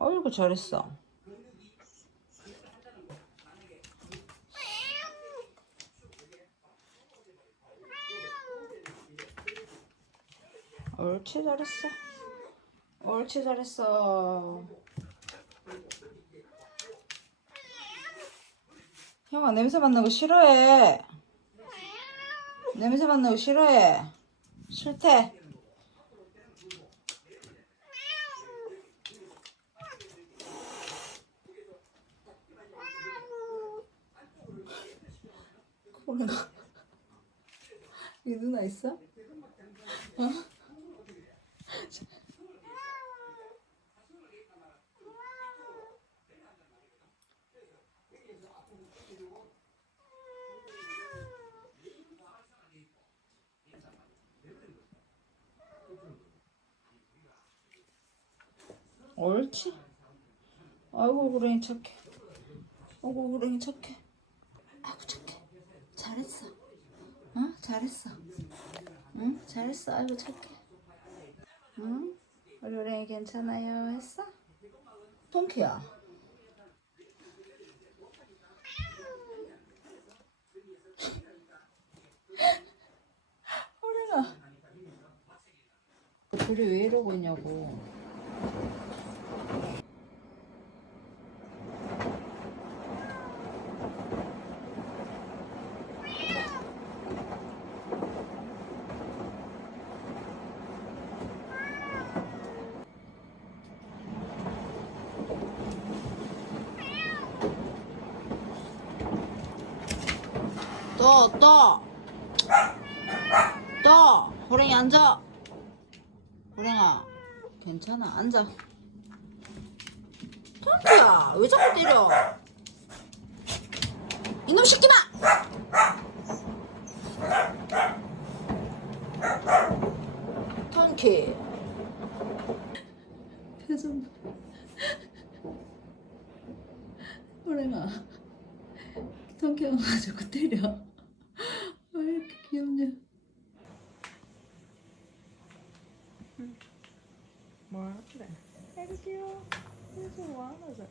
어이구 잘했어. 옳지 잘했어. 옳지 잘했어. 형아 냄새 맡는 거 싫어해. 냄새 맡는 거 싫어해. 싫대. 코로나. 이 누나 있어? 어? 옳지. 아이고 그랭이 착해. 아이고 그랭이 착해. 아이고 착해. 잘했어. 응? 잘했어. 응? 잘했어. 아이고 착해. 응? 우리 그랭이 괜찮아요? 했어? 통키야. 호랭아. 둘이 왜 이러고 있냐고. 또, 또! 또! 호랭이 앉아! 호랭아, 괜찮아. 앉아. ton키야, 왜 자꾸 때려? 이놈 시키마! ton키. 표정. 호랭아. 형아 자꾸 때려. 뭐야 그래? 아이고 귀여워. 그래서 뭐 하나 줘.